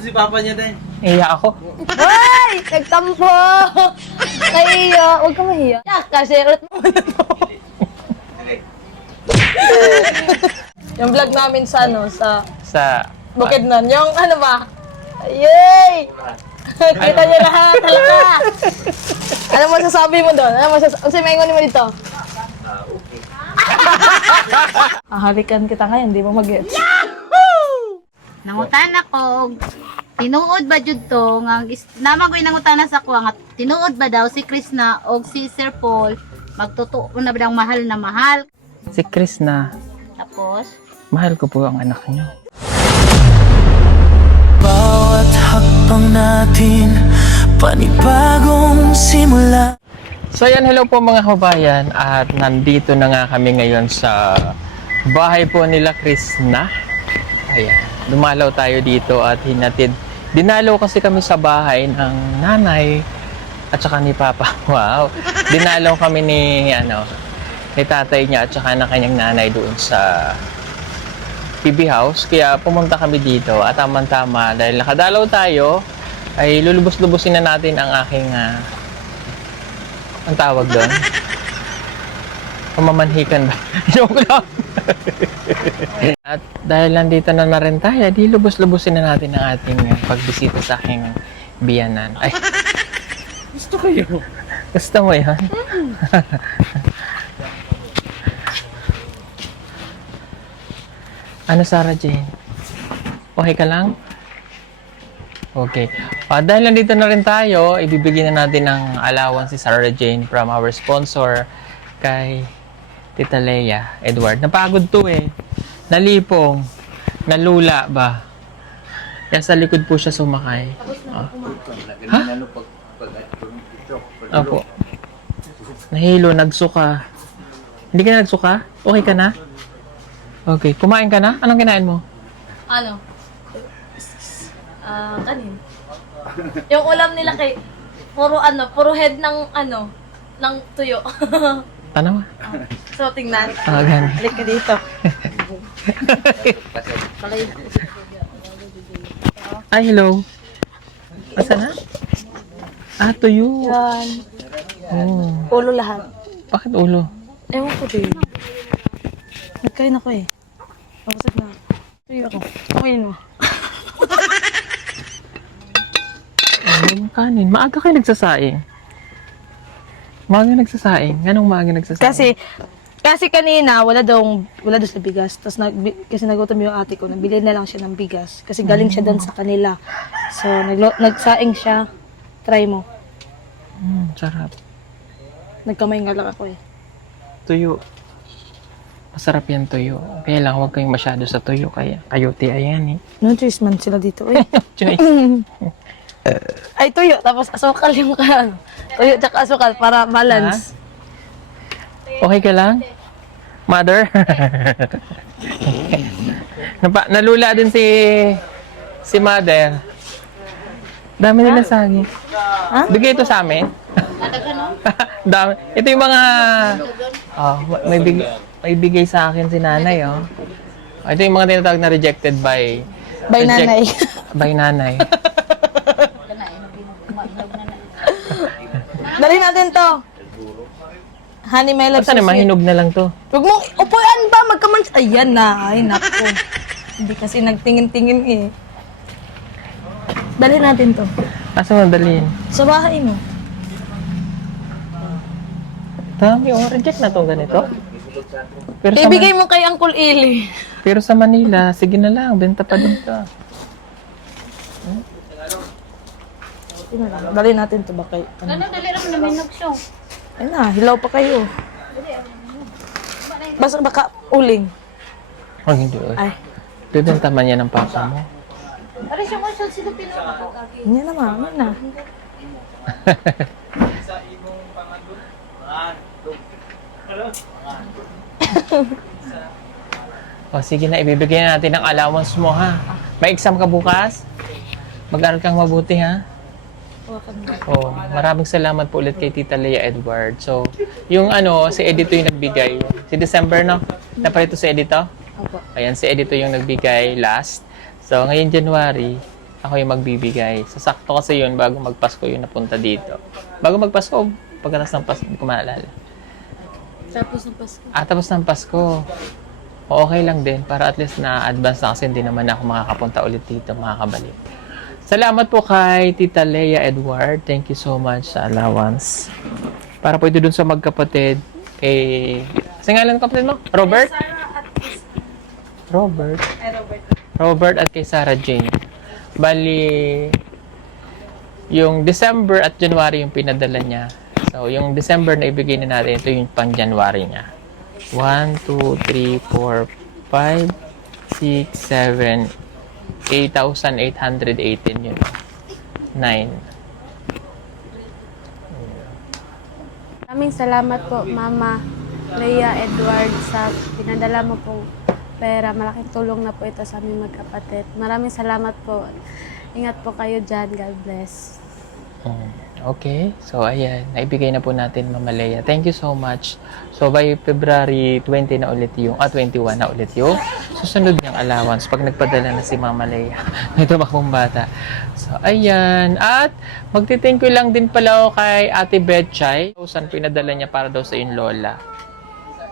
Si Papa niya din. Iya ako. Hoy! Nagtampo! Nahiya. Huwag ka mahiya. Yak, kasi ulit mo. Yung vlog namin sa ano, sa Sa... Bukidnon. Yung ano ba? Yay! Kita niyo lahat talaga. Ano masasabi mo doon? Ano masasabi? Kasi may mo dito. Halikan kita ngayon, di mo mag-gets. Nangutan ako, tinuod ba jud to nga naman ko nangutana sa ko nga tinuod ba daw si Krishna o si Sir Paul magtotoo na ba daw mahal na mahal. Si Chris na. Tapos Mahal ko po ang anak niyo. Bawat hakbang natin, panibagong simula. So yan, hello po mga kabayan. At nandito na nga kami ngayon sa bahay po nila Chris na. Ayan, dumalaw tayo dito at hinatid. Dinalaw kasi kami sa bahay ng nanay at saka ni Papa. Wow. Dinalaw kami ni tatay niya at saka ng kanyang nanay doon sa PB House. Kaya pumunta kami dito at tamang-tama dahil nakadalaw tayo ay lulubos-lubusin na natin ang aking ang tawag doon. Pamamanhikan ba? Joke lang. At dahil nandito na rin tayo, di lubos-lubusin na natin ang ating pagbisita sa aking biyanan. Ay, Gusto kayo. gusto mo yan? Ano, Sarah Jane? Okay ka lang? Okay. Dahil nandito na rin tayo, ibibigyan na natin ng allowance si Sarah Jane from our sponsor kay Tita Leia Edward. Napagod to eh. Nalipong. Nalula ba? Kaya sa likod po siya sumakay. Oh. Ha? Opo. Nahilo, nagsuka. Hindi ka na nagsuka? Okay ka na? Okay. Kumain ka na? Anong kinain mo? Ano? Kanin. Yung ulam nila kay puro head ng ng tuyo. Ano ba? So tingnan. Ganun. Balik ka dito. Ay, hello. Asa na? Tuyo. Yan. Oh. Ulo lahat. Bakit ulo? Ewan ko din. Nagkain ako eh. Bakit na? Tuyo ako. Kumain mo. Yung kanin. Maaga kayo nagsasaing. Maaga nagsasaing. Anong maaga nagsasaing? Kasi kanina wala daw sa bigas. Tapos kasi nagutom yung ate ko, nabili na lang siya ng bigas kasi galing siya doon sa kanila. So nagsaing siya. Try mo. Sarap. Nagkamay nga lang ako eh. Tuyo. Masarap yan tuyo. Kaya lang huwag kayong masyado sa tuyo. Kaya kayote ayan eh. No choice man sila dito eh. Choice. Ay tuyo, tapos asukal yung tuyo tsaka asukal para balance. Okay ka lang? Mother? Nalula din si Mother. Dami nila saging. Ha? Bigay ito sa amin. Dami. Ito yung mga may bigay sa akin si nanay Ito yung mga tinatawag na rejected by Nanay. by nanay. Dali natin to. Honey Melody. Basta na mahinog na lang to. Huwag mong upuan ba? Magkamans. Ayan na. Ay, naku. Hindi kasi nagtingin-tingin eh. Dali natin to. Asa mo dalhin? Sa bahay mo. Dami, reject na to ganito. Pero sa, Ibigay mo kay Uncle Ili. pero sa Manila, sige na lang, benta pa dito. Dali natin to ba kay... ano dali ra man minog siya. Ay na, hilaw pa kayo. Baka uling. Oh, hindi. Ay. Bibenta man yan ng papa mo. Ari siya mo sila pila ako. Hindi naman, ano na. Sige na, ibibigay na natin ang allowance mo, ha? May exam ka bukas? Mag-aral kang mabuti, ha? Maraming salamat po ulit kay Tita Leia Edward. So, yung si Edito yung nagbigay. Si December, no? Naparito si Edito? Opo. Ayan, si Edito yung nagbigay last. So, ngayon January, ako yung magbibigay. Sasakto kasi yun bago magpasko yun napunta dito. Bago magpasko, pagkatapos ng Pasko, hindi ko maalala. Tapos ng Pasko. Tapos ng Pasko. O, okay lang din para at least na-advance na kasi hindi naman ako makakapunta ulit dito, makakabalik. Salamat po kay Tita Leia Edward. Thank you so much sa allowance. Para po ito dun sa magkapatid. Kasi nga lang kapatid mo? Robert? Robert. Robert at kay Sarah Jane. Bali, yung December at January yung pinadala niya. So, yung December na ibigay na natin, ito yung pang January niya. 1, 2, 3, 4, 5, 6, 7, 8,818 yun. 9. Maraming salamat po, Mama Leia Edward, sa pinadala mo pong pera. Malaking tulong na po ito sa aming magkapatid. Maraming salamat po. Ingat po kayo dyan. God bless. Okay. So, ayan. Naibigay na po natin, Mama Leia. Thank you so much. So, by February 20 na ulit yung, 21 na ulit yung susunod niyang allowance pag nagpadala na si Mama Leia. Ito ba kong bata? So, ayan. At, magti-thank you lang din pala ako kay Ate Betchay. Saan pinadala niya para daw sa yung lola.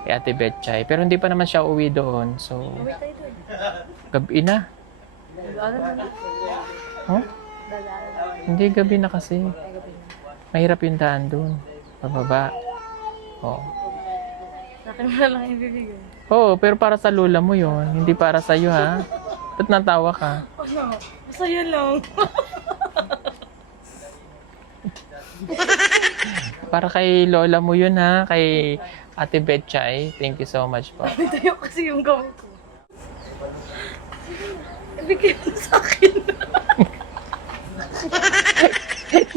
Kay Ate Betchay. Pero hindi pa naman siya uwi doon. So, gabi na. Huh? Hindi, gabi na kasi. Mahirap yung daan doon. Pababa. Oo. Sa akin na lang ibibigay. Oo, pero para sa lola mo yon, hindi para sa iyo ha. Ba't natawa ka? Ano? Masaya lang. Para kay lola mo yun ha, kay Ate Betchay. Thank you so much po. Tayo kasi yung gamit ko. Ibigay mo sa akin.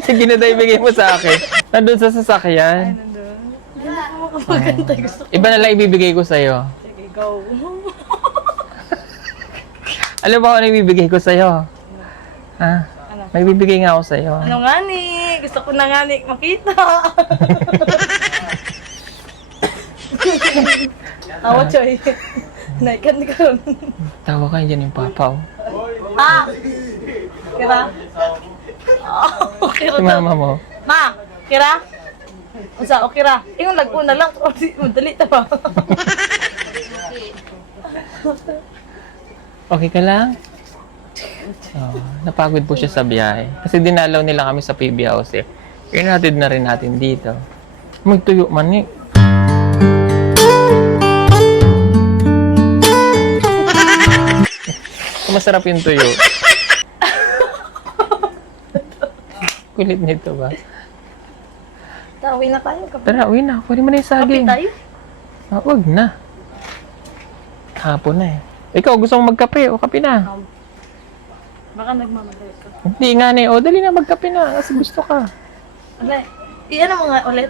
Sige na tayo, ibigay mo sa akin. Nandun sa sasakyan. Nandun. Hindi na ako makapagantay. Gusto ko. Iba na lang ibibigay ko sa'yo. Sige, go. Alam mo ano ibibigay ko sa'yo? Ha? Ano? May bibigay nga ako sa'yo. Ano nga ni? Gusto ko na nga ni makita. Awa, Choy. Naikan ka ron. Tawa ka, dyan yung papa. Oh. Ah! Kira? Oh, kira Si to. mama mo. Ma! Kira? Usa, o kira? Ingon nag-una lang. Madali ta ba? Okay ka lang? Oh, napagod po siya sa biyahe. Kasi dinalaw nila kami sa PB House eh. Inatid na rin natin dito. Magtuyo man eh. Masarap yung tuyo. Kulit nito ba? Tawin na tayo. Tara, uwi na. Kunin mo na yung saging. Kape tayo? Ah, wag na. Hapon na eh. Ikaw, gusto mong magkape o kape na? Baka nagmamadali ka. Hindi nga na eh. O, dali na magkape na kasi gusto ka. Ano? Iyan mo nga ulit.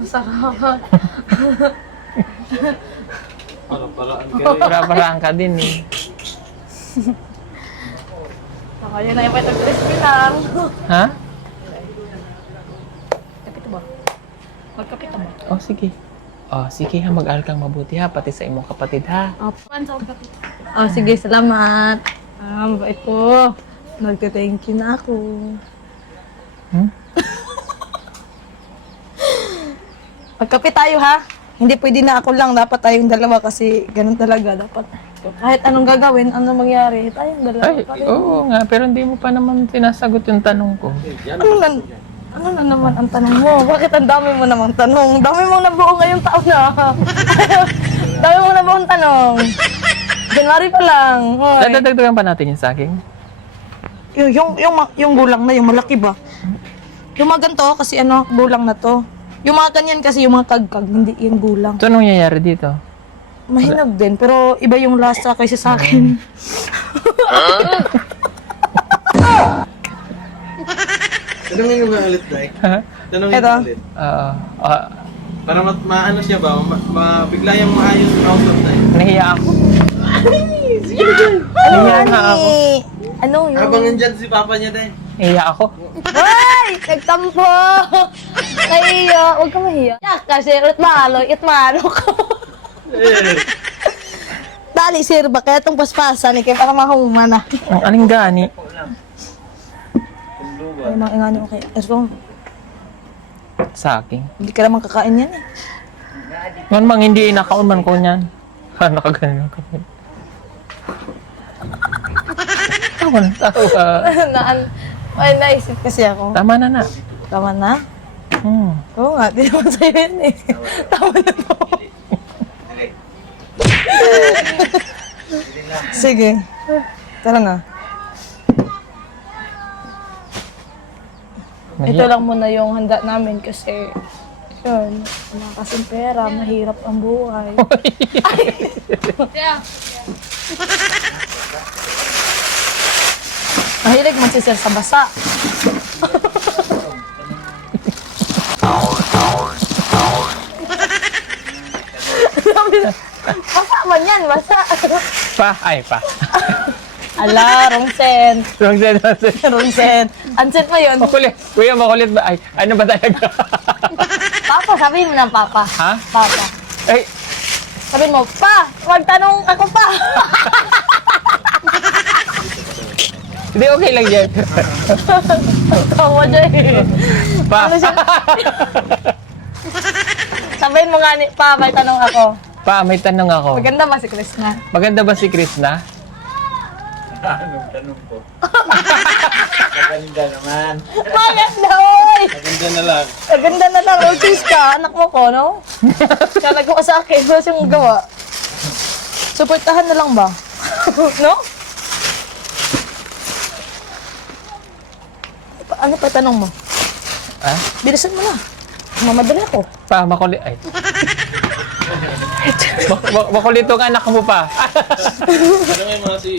Ang sarap. Para-paraan ka din eh. Kaya na yung crispy lang. Ha? Kapito ba? Magkapito ba? Oh, sige. Oh, sige ha. Mag-aral kang mabuti ha. Pati sa imong kapatid ha. Oh, sige, salamat. Mabait po. Nagte-thank you na ako. Magkape tayo ha. Hindi pwede na ako lang. Dapat tayong dalawa kasi ganun talaga. Dapat kahit anong gagawin, anong mangyari, tayong dalawa. Ay, oo nga. Pero hindi mo pa naman sinasagot yung tanong ko. Ano na naman ang tanong mo? Bakit ang dami mo namang tanong? Dami mong nabuo ngayong taon na. Dami mong nabuong tanong. January pa lang. Hoy. Dadagdagan pa natin yung saging. Yung bulang na, yung malaki ba? Yung mga ganito, kasi ano, bulang na to. Yung mga ganyan kasi, yung mga kagkag, hindi yung bulang. So, anong nangyayari dito? Mahinag din, pero iba yung lasa kaysa sa akin. Tanungin mo nga ulit, Day. Tanungin Eto. mo ulit. Para maano siya ba? Bigla yung maayos kausap na eh. Nahiya ako. Ano Nahiya nga ako. Ano yun? Habang nandyan si Papa niya, Day. Nahiya ako. Hoy! Nagtampo! Nahiya! Huwag ka mahiya. Yak, kasi itmalo ko. Dali, sir, ba kaya itong paspasan, kaya para mahuma na. Ang aling gani. Ay, mga ingani, okay. Esko, Sa akin. hindi ka naman kakain yan eh. Ngan mang hindi inakaon man ko niyan. Ha, nakaganon ka. Tawa na, tawa. Ay, naisip kasi ako. Tama na na. Tama na? Oo nga, di naman sa'yo yan eh. Tama na to. Sige. Tara na. Ito lang muna yung handa namin kasi yun, wala kasing pera, mahirap ang buhay. Mahilig man si Sir sa basa. Basa man yan, basa. Pa, ay pa. Ala, wrong scent. Wrong side, wrong side. Wrong scent. Unsent pa yun. Makulit. Kuya, makulit ba? Ay, ano ba talaga? Papa, sabihin mo ng papa. Ha? Papa. Ay, Sabihin mo, pa, magtanong ako pa. hindi okay lang yan. Tawa dyan eh. Pa. Ano siya? Sabihin mo nga ni, pa, may tanong ako. Pa, may tanong ako. Maganda ba si Krishna? Maganda ba si Krishna? Maganda naman. Maganda, oy! Maganda na lang. Maganda na lang, autis ka, anak mo ko, no? Kaya nagawa sa akin, wala siyang gawa. Suportahan na lang ba? No? Ano pa tanong mo? Ha? Bilisan mo na. Mamadali ako. Pa, makulit. Ay. Makulit tong anak mo pa. Ano nga yung mga si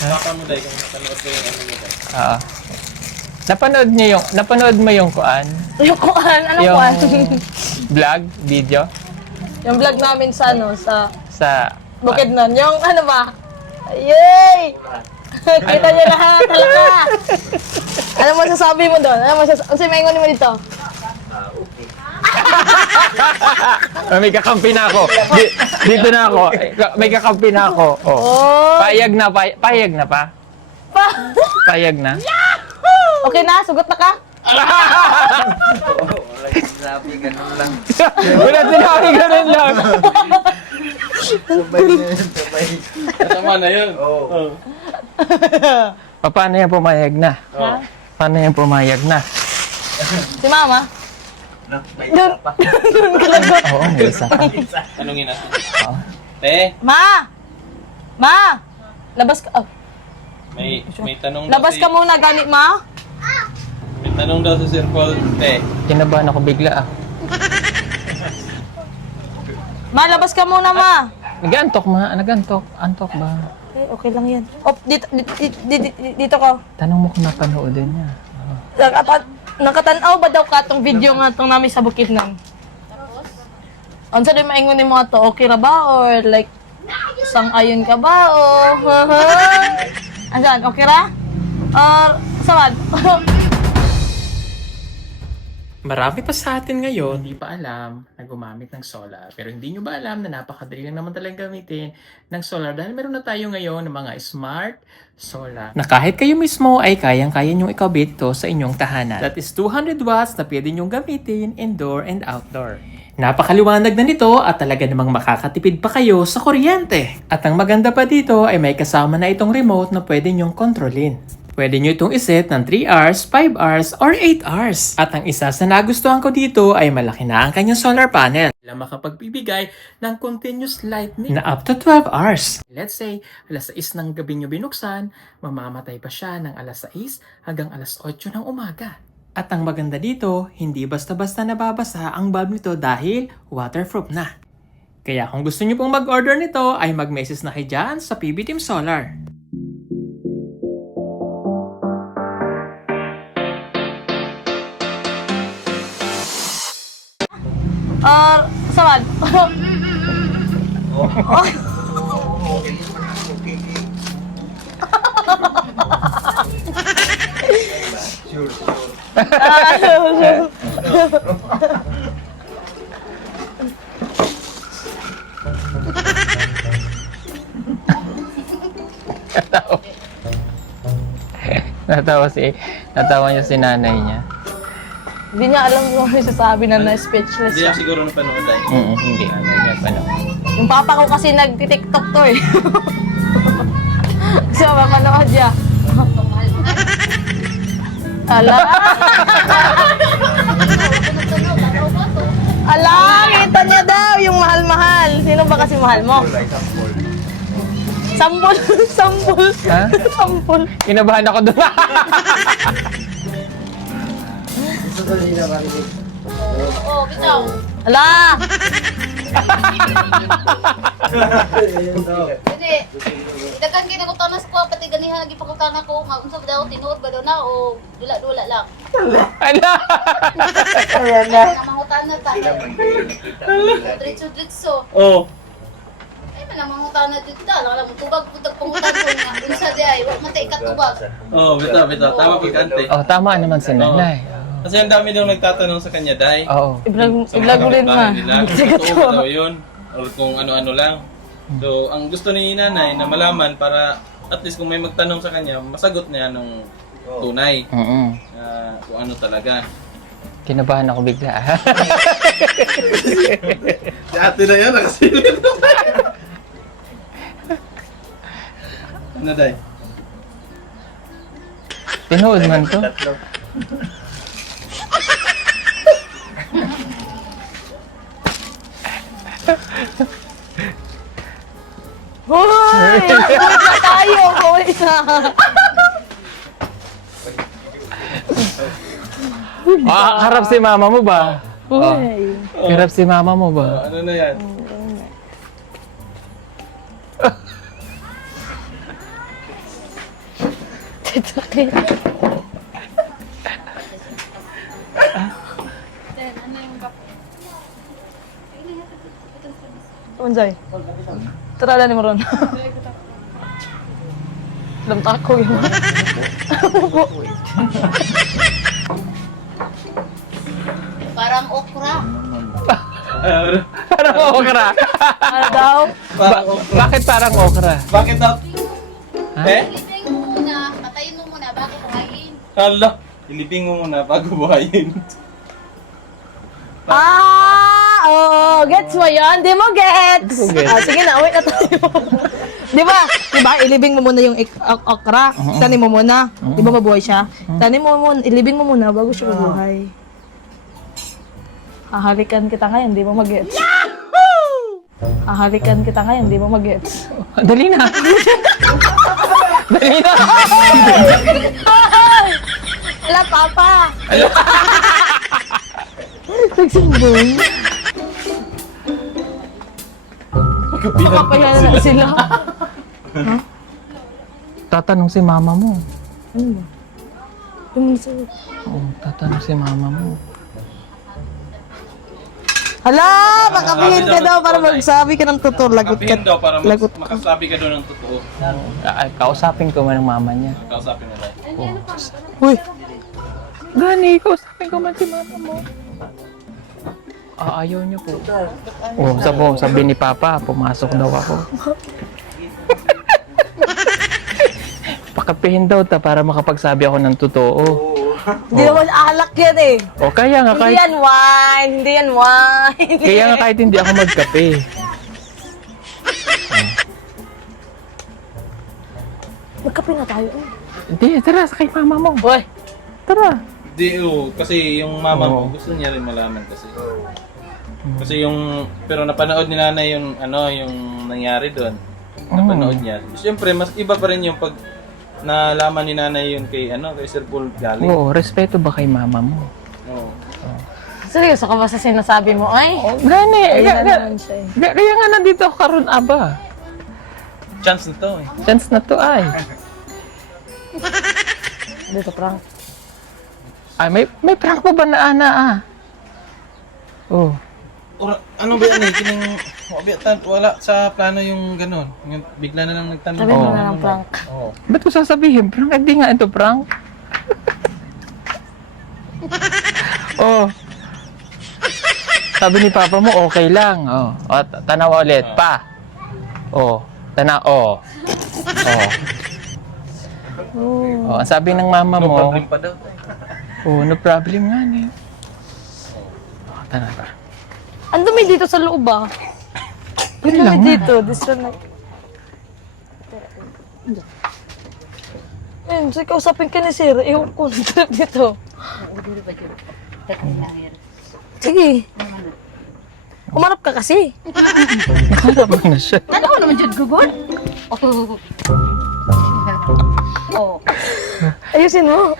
Papa mo dahil kung napanood ko yung ano mo dahil. Oo. Napanood mo yung kuan? Yung kuhan, ano Yung kuhan? vlog, video? Yung vlog namin sa ano, sa Sa... Bukidnon. Yung ano ba? Yay! Kita niyo lahat, talaga. Ano mo sasabi mo doon? Ano mo sasabi? Ano maingon mo dito? May kakampi na ako. Dito na ako. May kakampi na ako. Oh. Oh! Payag na, payag na pa. Pa! Payag na. Okay na? Sugot na ka? Wala sinabi, ganun lang. Tama na yun. Oo. Paano yan pumayag na? Ha? Paano yan pumayag na? Si Mama? Doon. Doon ka lang. Oo, may isa pa. Tanungin natin. Oo. Te, Ma! Ma! Labas ka. Oh. may tanong daw Labas si... ka muna, ganit ma. May tanong daw si Sir Paul. Te, Kinabahan ako bigla ah. Ma, labas ka muna, ma. Nag-antok ma, nag-antok. Antok ba? Okay lang yan. Oh, dito ka. Tanong mo kung napanoodin niya. Nakatanaw ba daw ka itong video nga itong namin sa Bukidnon? Ano sa di maingunin mo nga to? Okay ra ba? Or like, sang-ayon ka ba? O, Asan? Okay ra? Or, saan? Marami pa sa atin ngayon hindi pa alam na gumamit ng solar. Pero hindi nyo ba alam na napakadali lang naman talagang gamitin ng solar dahil meron na tayo ngayon ng mga smart solar na kahit kayo mismo ay kayang-kaya nyong ikabit to sa inyong tahanan. That is 200 watts na pwede nyong gamitin indoor and outdoor. Napakaliwanag na nito at talaga namang makakatipid pa kayo sa kuryente. At ang maganda pa dito ay may kasama na itong remote na pwede nyong kontrolin. Pwede nyo itong iset ng 3 hours, 5 hours, or 8 hours. At ang isa sa nagustuhan ko dito ay malaki na ang kanyang solar panel na makapagbibigay ng continuous lightning na up to 12 hours. Let's say, alas 6 ng gabi nyo binuksan, mamamatay pa siya ng alas 6 hanggang alas 8 ng umaga. At ang maganda dito, hindi basta-basta nababasa ang bulb nito dahil waterproof na. Kaya kung gusto nyo pong mag-order nito ay mag-message na kayo dyan sa PB Team Solar. Or, saan? Natawa niya si nanay niya. Hindi niya alam kung ano yung sasabi na na-speechless Hindi siya. ako siguro napanood ay. Hindi. Hindi niya pa naman. Yung papa ko kasi nagtitiktok to eh. Kasi mapapanood niya. Ala! Ala! Kita niya daw yung mahal-mahal. Sino ba kasi mahal mo? Sambol! Sambol! Ha? Sambol! Kinabahan ako doon. Oo, bitaw. Ala! Hindi. Dagan kinakutan sa kuha pati ganihan lagi pakutan ako nga unsa ba daw tinuod ba daw na o dula-dula lang. Ala! Nga mangutan na ta. Diretso-diretso. Oh. Ay man mangutan na dito da. Alam mo tubag putag pangutan ko nga unsa di ay wa man tay katubag. Oh, bitaw. Tama pag ante. Oh, tama naman si nanay. Kasi ang dami daw nagtatanong sa kanya, Day. Oo. I-vlog mo rin ma. Nila. Totoo ba daw yun? Or kung ano-ano lang. So, ang gusto ni nanay na malaman para at least kung may magtanong sa kanya, masagot niya nung tunay. Kung ano talaga. Kinabahan ako bigla. Si ate na yan, nakasilip. Ano, Day? Tinood man to. Hoy! Uwi na tayo! Uwi na! Harap si mama mo ba? Uy! Harap si mama mo ba? Ano na yan? Unjay. Tara ni mo ron. Lam tako yun. Parang okra. Parang okra. Ano daw? Bakit parang okra? Bakit daw? Eh? Ilibing mo muna, patayin mo muna bago kumain. Hala, ilibing mo muna bago buhayin. Oo. Gets mo yun? Di mo gets. Di ko gets. Sige na, uwi na tayo. Di ba? Di ba? Ilibing mo muna yung okra. Tanim mo muna. Di ba mabuhay siya? Tanim mo muna, ilibing mo muna bago siya mabuhay. Hahalikan kita ngayon, di mo mag-gets. Hahalikan kita ngayon, di mo mag-gets. Dali na. Dali na. Ala, papa! Nagsumbong. Nakapahiya na sila. Tatanong si mama mo. Ano ba? Yung sa... Oo, tatanong si mama mo. Hala! Makapihin ka daw para magsabi ka ng totoo. Lagot ka. Kapihin daw para Lagot ka. makasabi ka doon ng totoo. Kausapin ko man ang mama niya. Kausapin mo, Day. Uy! Gani, kausapin ko man si mama mo. Ayaw niya po. Sabi ni Papa, pumasok daw ako. Pakapihin daw ta para makapagsabi ako ng totoo. Hindi naman alak yan eh. O kaya nga Hindi kahit, yan wine. Hindi yan wine. kaya nga kahit hindi ako magkape. Magkape na tayo. Hindi, tara, sa kay mama mo. Uy! Tara. Di, kasi yung mama mo, gusto niya rin malaman kasi. Kasi pero napanood ni nanay yung, yung nangyari doon. Napanood niya. Siyempre, mas iba pa rin yung pag nalaman ni nanay yun kay, kay Sir Paul galing. Oo, respeto ba kay mama mo? Oo. Seryoso ka ba sa sinasabi mo? Ay! Gani, Ayun na naman siya eh. kaya nga nandito ako karon aba. Chance na to eh. Chance na to ay. Dito prank. Ay, may prank pa ba na ana Oh. Ano ba yan eh? Wala sa plano yung gano'n. Yung bigla na lang nagtanong. Sabi mo na ng prank. Oo. Ba't ko sasabihin? Prank? Hindi nga ito prank. Oh. Sabi ni Papa mo, okay lang. Oh. Tanawa ulit. Pa. Oh. Oh, ang sabi ng mama No mo, problem pa daw. oh, no problem nga eh. Oh, tara. Ang dumi dito sa loob ah. Ang lang dumi nga. dito. This one like... Ayun, so kausapin ka ni Sir. Ewan ko ng trip dito. Sige. Umarap ka kasi. Nakarap na siya. Ano naman dyan, gugod? Oh. Oh. Ayusin mo.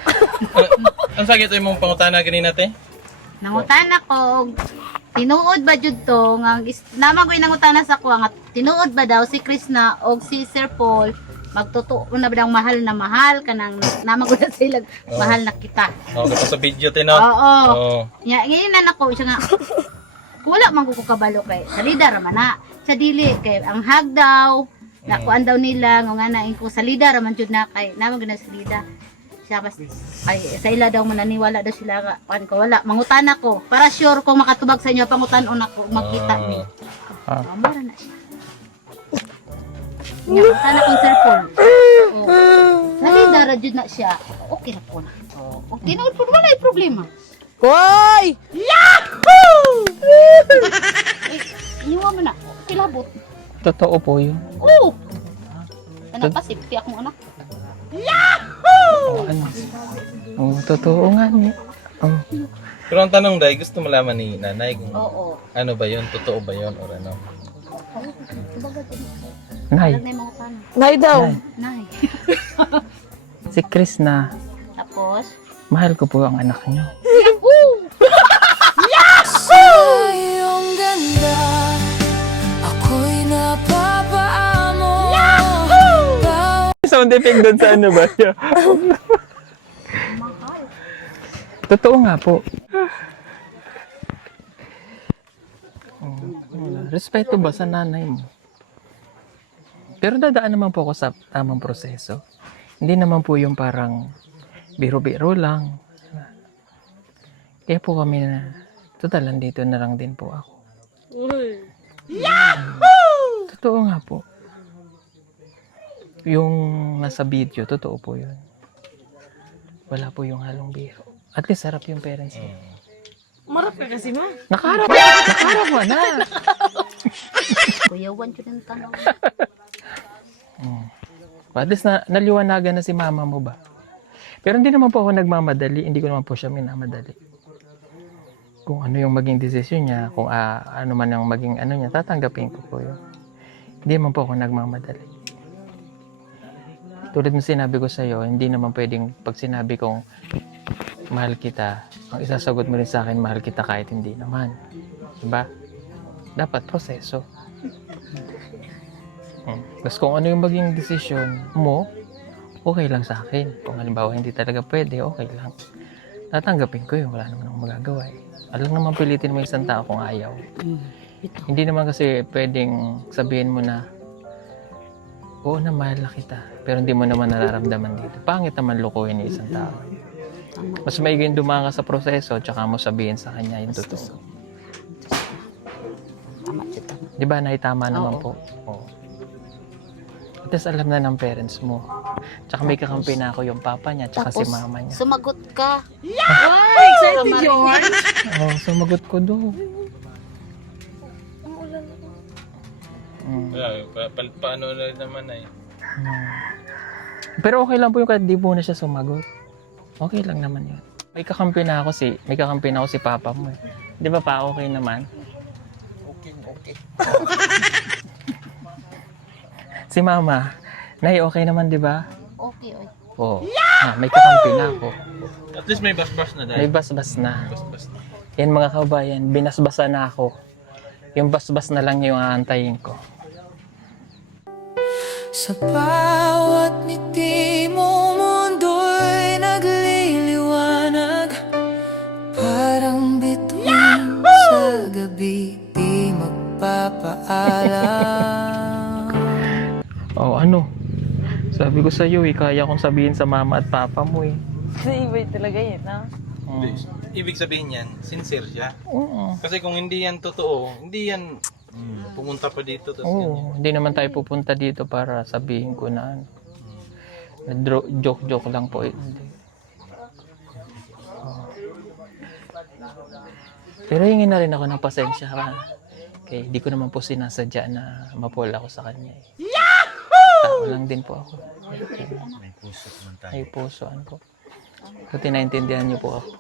Ang sakit ay mong pangutana ganina te? Nangutan ako, tinuod ba jud to nga naman ko nangutana sa ko nga tinuod ba daw si Krishna o si Sir Paul magtotoo na ba daw mahal kanang naman ko na sila mahal na kita. Oh, kapag sa video te no? Oo. Oo. Nya ngayon na nako siya nga wala man ko kabalo kay salida ra man na sa dili kay ang hag daw nakuan daw nila nga nain ko salida ra man jud na kay naman gina salida siya bas ay sa ila daw mananiwala daw sila nga pan ko wala mangutan ako para sure kung makatubag sa inyo pangutan-on ako makita ni amara na siya nya sana kung Sir Paul salida ra jud na siya okay na po na okay na po wala ay problema. Hoy! Iwa mo na. Kilabot. Totoo po yun. Oo! Anak pa, sipi akong anak. Oh, ano? Oh, totoo nga eh. Oh. Pero ang tanong dahil gusto malaman ni nanay kung Oo. ano ba yun, totoo ba yun or ano? Nay, Alam na yung mga paano. Nay daw. Nay. si Krishna, Tapos, mahal ko po ang anak niyo. iyong ganda, ako'y napapaamo. Sound effect doon sa ano ba siya? Totoo nga po. Respeto ba sa nanay mo? Pero dadaan naman po ako sa tamang proseso. Hindi naman po yung parang biro-biro lang. Kaya po kami na, total, nandito na lang din po ako. Totoo nga po. Yung nasa video, totoo po yun. Wala po yung halong biro. At least harap yung parents mo. Umarap ka kasi ma. Nakaharap mo na. kuyawan ko ng tanong. At least naliwanagan na si mama mo ba? Pero hindi naman po ako nagmamadali. Hindi ko naman po siya minamadali. Kung ano yung maging desisyon niya, kung ano man yung maging ano niya, tatanggapin ko po yun. Hindi naman po ako nagmamadali. Tulad ng sinabi ko sa'yo, hindi naman pwedeng pag sinabi kong mahal kita, ang isasagot mo rin sa akin, mahal kita kahit hindi naman. Diba? Dapat proseso. Tapos kung ano yung maging desisyon mo, okay lang sa akin. Kung halimbawa hindi talaga pwede, okay lang. Tatanggapin ko yun, wala naman akong magagawa eh. Alam naman pilitin mo isang tao kung ayaw. Hindi naman kasi pwedeng sabihin mo na, oo na mahal na kita, pero hindi mo naman nararamdaman dito. Pangit naman lukuhin ni isang tao. Mas maiging dumaan ka sa proseso, tsaka mo sabihin sa kanya yung totoo. Tama siya tama. Di ba, naitama naman Oo. po? Oo. At least alam na ng parents mo. Tsaka may kakampi na ako yung papa niya, tsaka si mama niya. Sumagot ka. Excited yun. Oh, sumagot ko do. Paano na rin naman ay. Pero okay lang po yung kahit di po na siya sumagot. Okay lang naman yun. May kakampi na ako si papa mo eh. Di ba pa okay naman? Okay. Si mama, nay okay naman di ba? Okay, oy. Oo. May kakampi na ako. At least may bas-bas na May dahil. basbas na. Bas-bas na. Yan mga kabayan, binasbasa na ako. Yung basbas na lang yung aantayin ko. Sa bawat ngiti mo, mundo'y nagliliwanag. Parang bituin sa gabi, di magpapaalam. Oh, ano? Sabi ko sa'yo kaya kong sabihin sa mama at papa mo eh. Iba talaga yun, ha? Ibig sabihin yan, sincere siya. Oo. Kasi kung hindi yan totoo, hindi yan pumunta pa dito. Tapos Oo, hindi naman tayo pupunta dito para sabihin ko na ano. Joke lang po. Hindi. Pero hingin na rin ako ng pasensya. Okay, di ko naman po sinasadya na mapol ako sa kanya. Tao lang din po ako. May pusoan po. Buti naintindihan niyo po ako.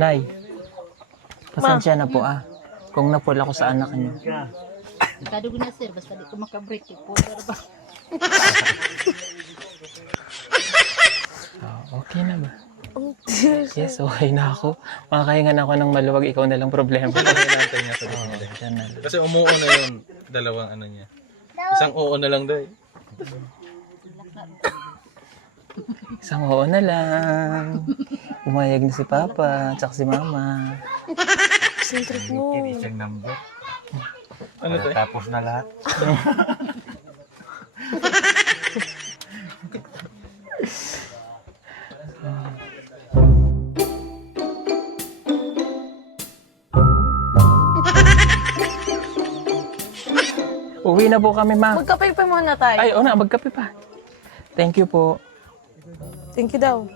Nay, pasensya na po kung napol ako sa anak niyo. Kadugo na sir, basta di ko makabreak. Poder ba? Okay na ba? Yes, okay na ako. Makakahinga na ako ng maluwag, ikaw na lang problema. Naantay niya sa Diyan na lang. Kasi umuo na yung dalawang ano niya. Isang oo na lang daw eh. Isang oo na lang. Umayag na si Papa, tsaka si Mama. Ano to eh? Tapos na lahat. Uwi na po kami, Ma. Magkape pa muna tayo. Ay, na, magkape pa. Thank you po. Thank you daw.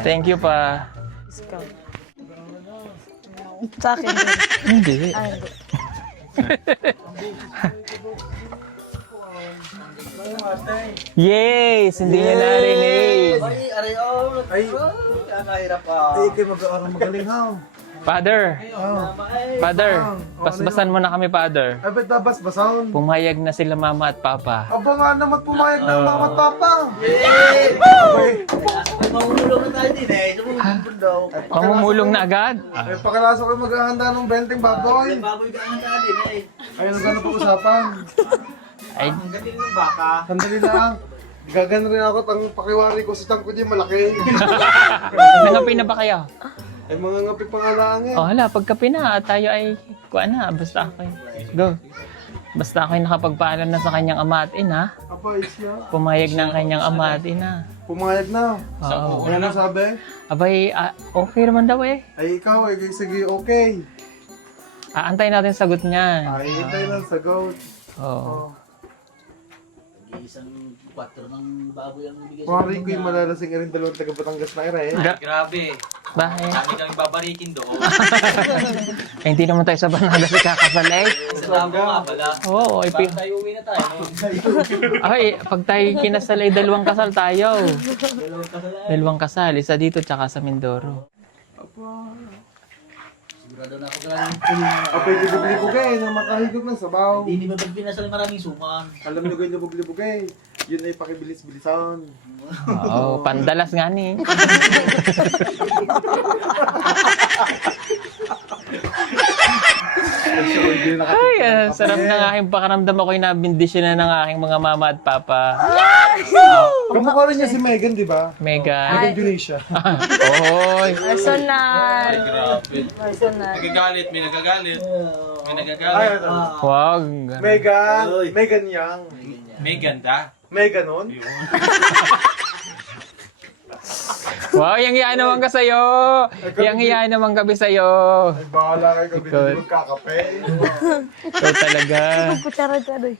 Thank you pa. Discount. Sa akin. Hindi. Ay, hindi. Yes! Hindi niya narinig. Ay, kayo mag-aaral magaling ha. Father. Father. Basbasan mo na kami, Father. Ay, ba't babas-basaon? Pumayag na sila Mama at Papa. Aba nga naman pumayag ng mama at papa. Mamumulong na agad. Ay, pakalaso kayo maghahanda ng benteng baboy. Ay, ano gano'n pag-usapan? Ay, Sandali lang. Gagano rin ako, ang pakiwari ko sa tangko niya malaki. nangapi na ba kayo? Ay, mga ngapi pangalangin. Oh, hala, pagkapi na, tayo ay kuha na. Basta ako. Go. Basta ako'y nakapagpaalam na sa kanyang ama at ina. Apa, isya. Pumayag ng kanyang ama at ina. Pumayag na. Oo. Ano sabi? Abay, okay naman daw eh. Ay, ikaw, ay sige, okay. Aantay natin sagot niya. Ay, hintay lang sa goat. Oo. Mari ko yung malalasing rin dalawang taga Batangas na ere. Grabe. Bakit? Kami kami babarikin doon. Eh, hindi naman tayo sa Banada si kakasalay. Sa tabo nga pala. Oo, Tayo uwi na tayo. ay, pag tayo kinasalay, dalawang kasal tayo. Dalawang kasal, isa dito tsaka sa Mindoro. Apay libog-libog eh, na makahigop ng sabaw. Hindi ba pinasal maraming suman? Alam nyo kayo libog-libog eh. Yun ay pakibilis-bilisan. Oo, pandalas nga ni. Ay, sarap ng aking pakaramdam ako'y nabindisyon na ng aking mga mama at papa. Kamukha rin niya si Megan, di ba? Megan. Megan Junisha. Oy. Personal. Grabe. Personal. Nagagalit, may nagagalit. May Ay, nagagalit. Wag. Megan. Megan Yang. May ganda. Megan nun. Wow, yang hiya naman ka sa'yo. Yang hiya naman gabi sa'yo. Ay, bahala kayo kung Ikaw. hindi magkakape. Ikaw talaga. Kutsara dyan, doy.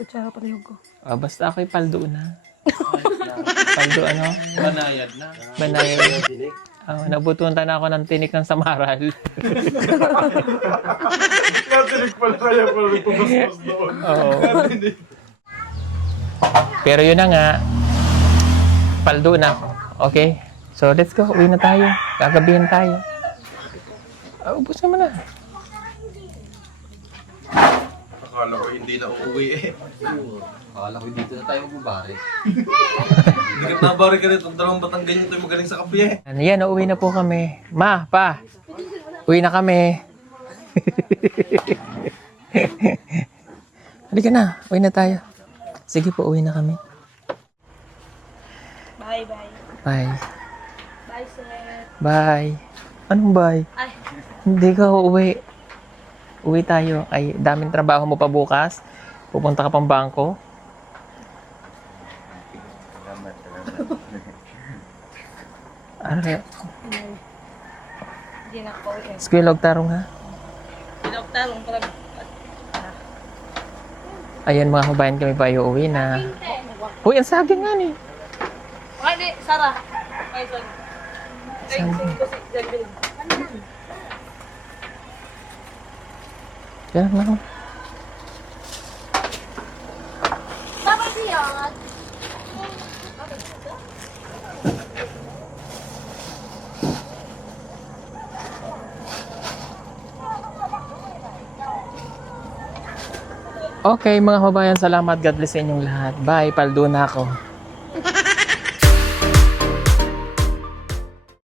Kutsara palihog ko. Oh, basta ako'y paldo na. Paldo ano? Banayad na. Banay. Oh, nabutuntan na ako ng tinik ng samaral. Natinig pala kaya pala nagpapaspas doon. Oo. Pero yun na nga. Paldo na. Okay. So, let's go. Uwi na tayo. Gagabihin tayo. Ubus naman na. Akala ko hindi na uuwi eh. Akala ko dito na tayo magbabari. Hindi ka nabari ka rin. Ang dalawang batang ganyan tayo magaling sa kape eh. Ano yan, uuwi na po kami. Ma, pa. Uwi na kami. Halika na. Uwi na tayo. Sige po, uwi na kami. Bye, bye. Bye. Bye, sir. Bye. Anong bye? Ay. Hindi ka uuwi. Uwi tayo. Ay, daming trabaho mo pa bukas. Pupunta ka pang bangko. Ano kaya? Hindi na ako pauwi. Squilog tarong ha? Pinagtarong pala. Ayan mga kabayan, kami pa uuwi na. Uy, ang saging nga ni. Okay, Sarah. Ay, sorry. Yan lang. Okay mga kabayan, salamat. God bless sa inyong lahat. Bye, paldo na ako.